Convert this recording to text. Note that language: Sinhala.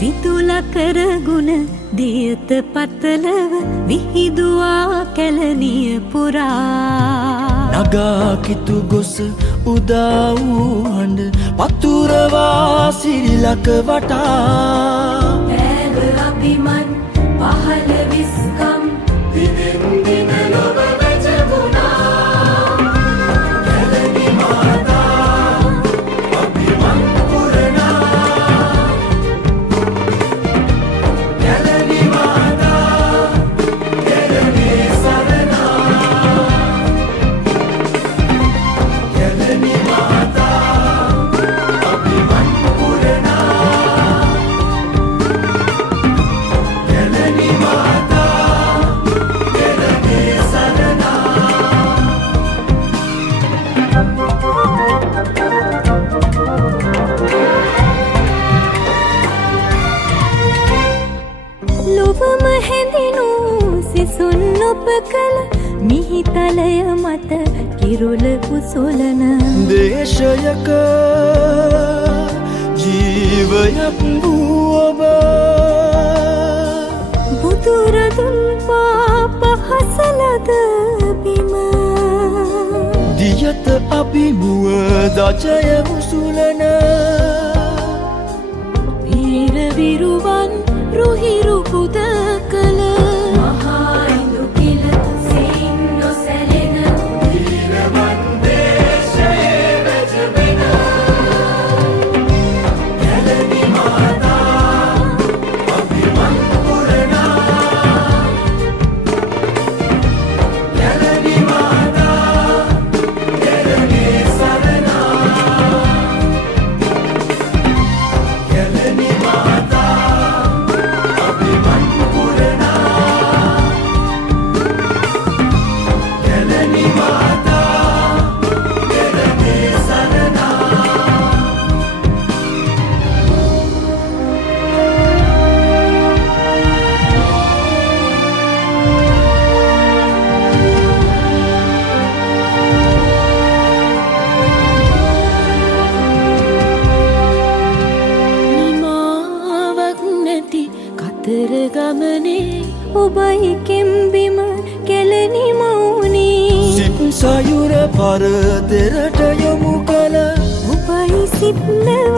විතුල කරගුණ දියත පතලව විහිදුවා කැලණිය පුරා නගා කිතු ගොස උදා වූ හඬ පතුරවා සිරිලක වටා ඈව අභිමන් පහළ විස්කම් දිනෙන් දින ලොව වැජඹුණා කැලණි මාතා අභිමන් පුරනා කැලණි මාතා කැලණි සරණා කැලණි මාතා අභිමන් පුරනා කැලණි මාතා කැලණි සරණා ලොවම හැඳිනු සිසුන් ඔබ කළ මිහිතලය මත කිරුල උසුලන දේශයක ජීවයක් වූ ඔබ බුදුරදුන් පාප හසලද බිම දියත අභිමුව දජය උසුලන වීර විරුවන් රුහිරු පුද කළ මහා ඉඳු කිල සෙයින් නොසැලෙන වීරවන් දේශයේ වැජඹෙන කැලණි මාතා අභිමන් පුරනා කැලණි මාතා කැලණි සරණා කැලණි මාතා අභිමන් පුරනා කැලණි මාතා කැලණි සරණා නිමාවක් නැති කතර ගමනේ ඔබයි කෙම්බිම කැලණි මවුනේ සිත් සයුර පරතරට යොමු කළ ඔබයි සිත්නව